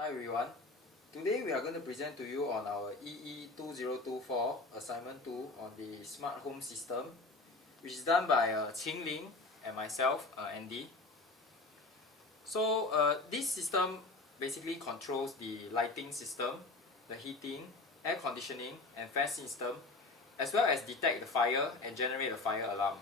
Hi everyone, today we are going to present to you on our EE2024 assignment 2 on the smart home system, which is done by Qin Lin and myself, Andy. So this system basically controls the lighting system, the heating, air conditioning and fan system, as well as detect the fire and generate a fire alarm.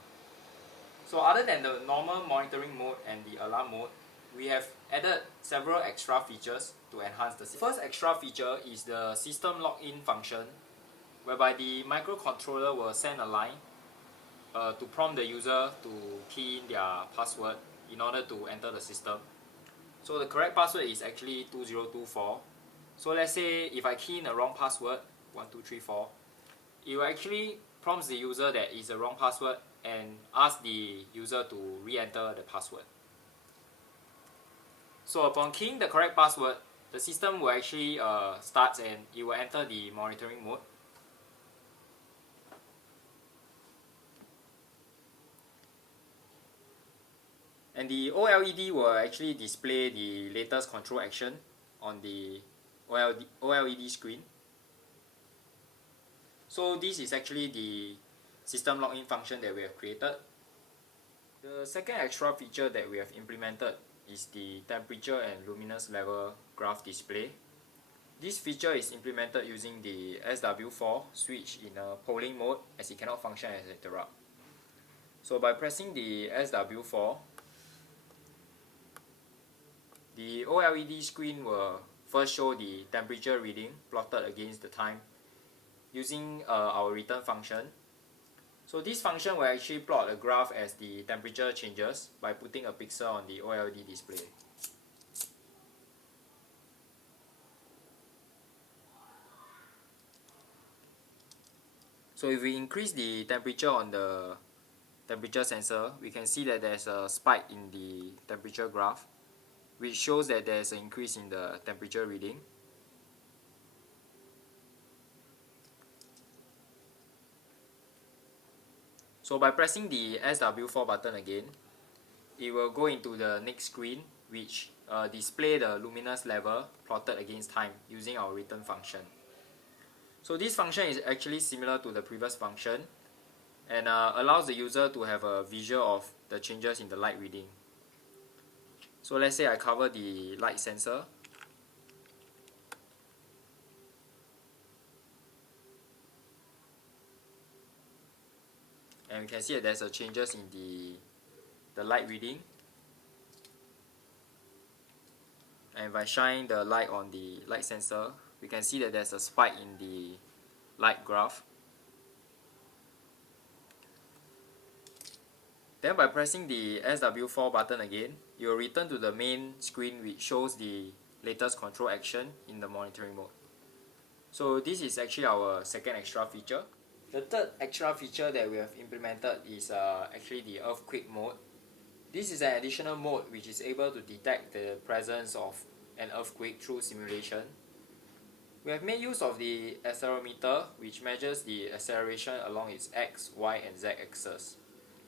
So other than the normal monitoring mode and the alarm mode, we have added several extra features to enhance the system. First extra feature is the system login function, whereby the microcontroller will send a line to prompt the user to key in their password in order to enter the system. So the correct password is actually 2024. So let's say if I key in a wrong password, 1234, it will actually prompts the user that is a wrong password and ask the user to re-enter the password. So upon keying the correct password, the system will actually start and it will enter the monitoring mode. And the OLED will actually display the latest control action on the OLED screen. So this is actually the system login function that we have created. The second extra feature that we have implemented is the temperature and luminous level graph display. This feature is implemented using the SW4 switch in a polling mode, as it cannot function as an interrupt. So by pressing the SW4, the OLED screen will first show the temperature reading plotted against the time using our return function. So this function will actually plot a graph as the temperature changes by putting a pixel on the OLED display. So if we increase the temperature on the temperature sensor, we can see that there's a spike in the temperature graph, which shows that there's an increase in the temperature reading. So by pressing the SW4 button again, it will go into the next screen, which display the luminous level plotted against time using our return function. So this function is actually similar to the previous function and allows the user to have a visual of the changes in the light reading. So let's say I cover the light sensor. And we can see that there's a changes in the light reading. And if I shine the light on the light sensor, we can see that there's a spike in the light graph. Then by pressing the SW4 button again, you will return to the main screen, which shows the latest control action in the monitoring mode. So this is actually our second extra feature. The third extra feature that we have implemented is actually the earthquake mode. This is an additional mode which is able to detect the presence of an earthquake through simulation. We have made use of the accelerometer, which measures the acceleration along its X, Y and Z axis.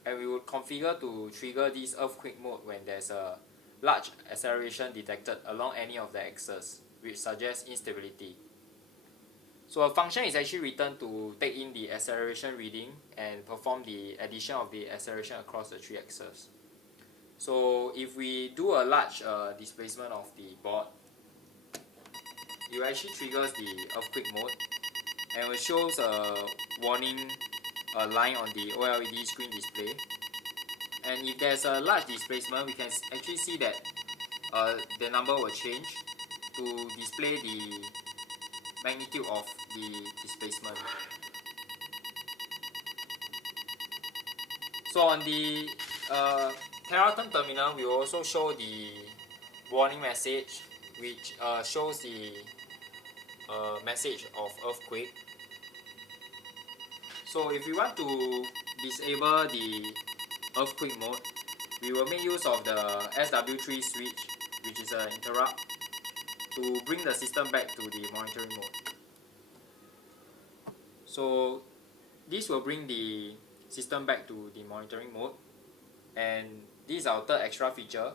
And we would configure to trigger this earthquake mode when there's a large acceleration detected along any of the axes, which suggests instability. So a function is actually written to take in the acceleration reading and perform the addition of the acceleration across the three axes. So if we do a large displacement of the board, it actually triggers the earthquake mode and it shows a warning line on the OLED screen display. And if there's a large displacement, we can actually see that the number will change to display the magnitude of the displacement. So on the Teraton terminal, we will also show the warning message, which shows the message of earthquake. So if we want to disable the earthquake mode, we will make use of the SW3 switch, which is an interrupt, to bring the system back to the monitoring mode. So this will bring the system back to the monitoring mode, and this is our third extra feature.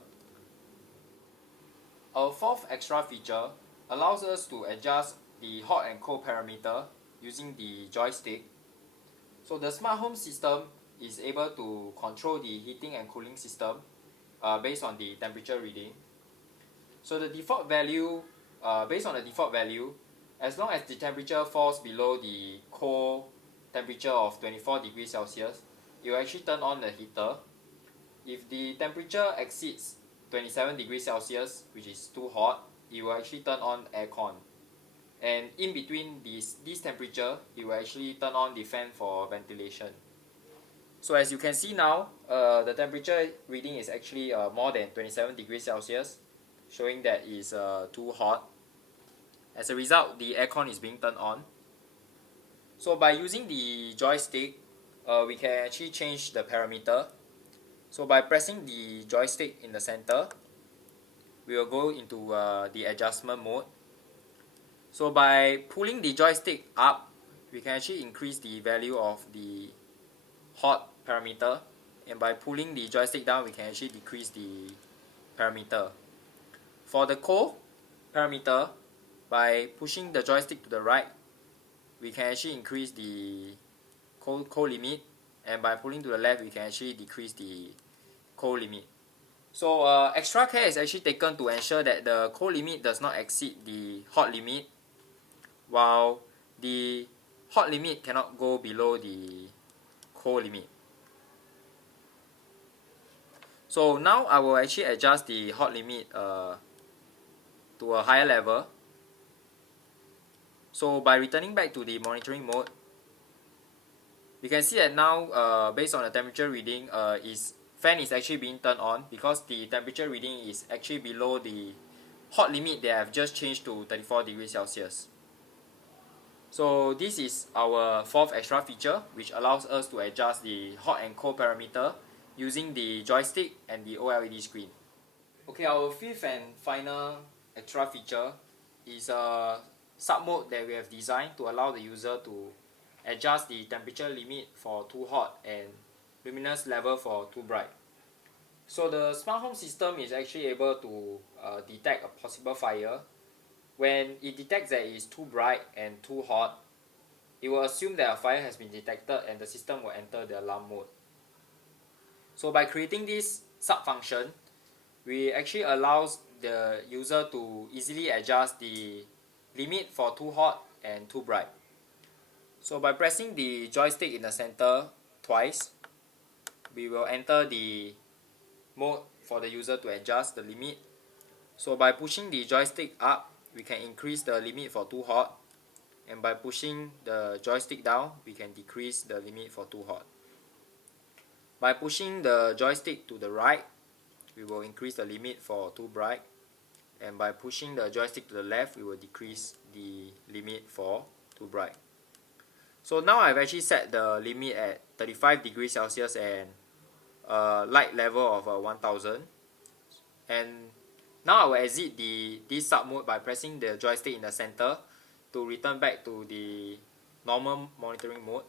Our fourth extra feature allows us to adjust the hot and cold parameter using the joystick. So the smart home system is able to control the heating and cooling system based on the temperature reading. So the default value, based on the default value, as long as the temperature falls below the cold temperature of 24 degrees Celsius, it will actually turn on the heater. If the temperature exceeds 27 degrees Celsius, which is too hot, it will actually turn on aircon. And in between this temperature, it will actually turn on the fan for ventilation. So as you can see now, the temperature reading is actually more than 27 degrees Celsius, showing that it's too hot. As a result, the aircon is being turned on. So by using the joystick, we can actually change the parameter. So by pressing the joystick in the center, we will go into the adjustment mode. So by pulling the joystick up, we can actually increase the value of the hot parameter, and by pulling the joystick down, we can actually decrease the parameter. For the cold parameter, by pushing the joystick to the right, we can actually increase the cold limit, and by pulling to the left, we can actually decrease the cold limit. So extra care is actually taken to ensure that the cold limit does not exceed the hot limit, while the hot limit cannot go below the cold limit. So now I will actually adjust the hot limit to a higher level. So by returning back to the monitoring mode, we can see that now based on the temperature reading, fan is actually being turned on because the temperature reading is actually below the hot limit that I've just changed to 34 degrees Celsius. So this is our fourth extra feature, which allows us to adjust the hot and cold parameter using the joystick and the OLED screen. Okay, our fifth and final extra feature is a sub mode that we have designed to allow the user to adjust the temperature limit for too hot and luminance level for too bright. So the smart home system is actually able to detect a possible fire. When it detects that it is too bright and too hot, it will assume that a fire has been detected and the system will enter the alarm mode. So by creating this sub-function, we actually allows the user to easily adjust the limit for too hot and too bright. So by pressing the joystick in the center twice, we will enter the mode for the user to adjust the limit. So by pushing the joystick up, we can increase the limit for too hot, and by pushing the joystick down, we can decrease the limit for too hot. By pushing the joystick to the right, we will increase the limit for too bright, and by pushing the joystick to the left, we will decrease the limit for too bright. So now I've actually set the limit at 35 degrees Celsius and a light level of 1000. And now I will exit this sub mode by pressing the joystick in the center to return back to the normal monitoring mode.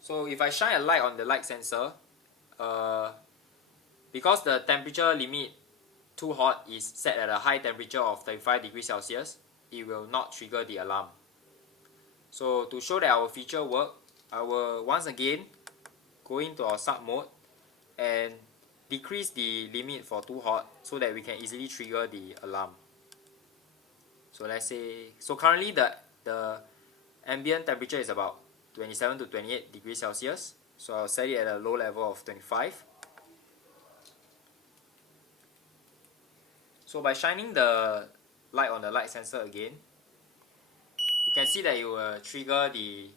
So if I shine a light on the light sensor, because the temperature limit too hot is set at a high temperature of 35 degrees Celsius, it will not trigger the alarm. So to show that our feature works, I will once again go into our sub mode and decrease the limit for too hot so that we can easily trigger the alarm. So let's say, so currently the ambient temperature is about 27 to 28 degrees Celsius. So I'll set it at a low level of 25. So by shining the light on the light sensor again, you can see that it will trigger the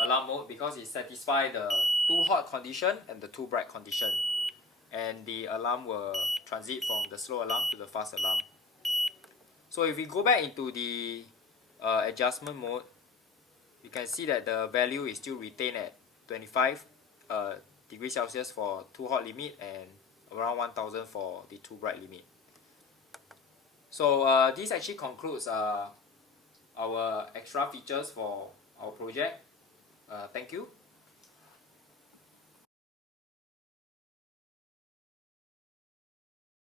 alarm mode because it satisfies the too hot condition and the too bright condition, and the alarm will transit from the slow alarm to the fast alarm. So if we go back into the adjustment mode, you can see that the value is still retained at 25 degrees Celsius for too hot limit and around 1000 for the too bright limit. So this actually concludes our extra features for our project. Thank you.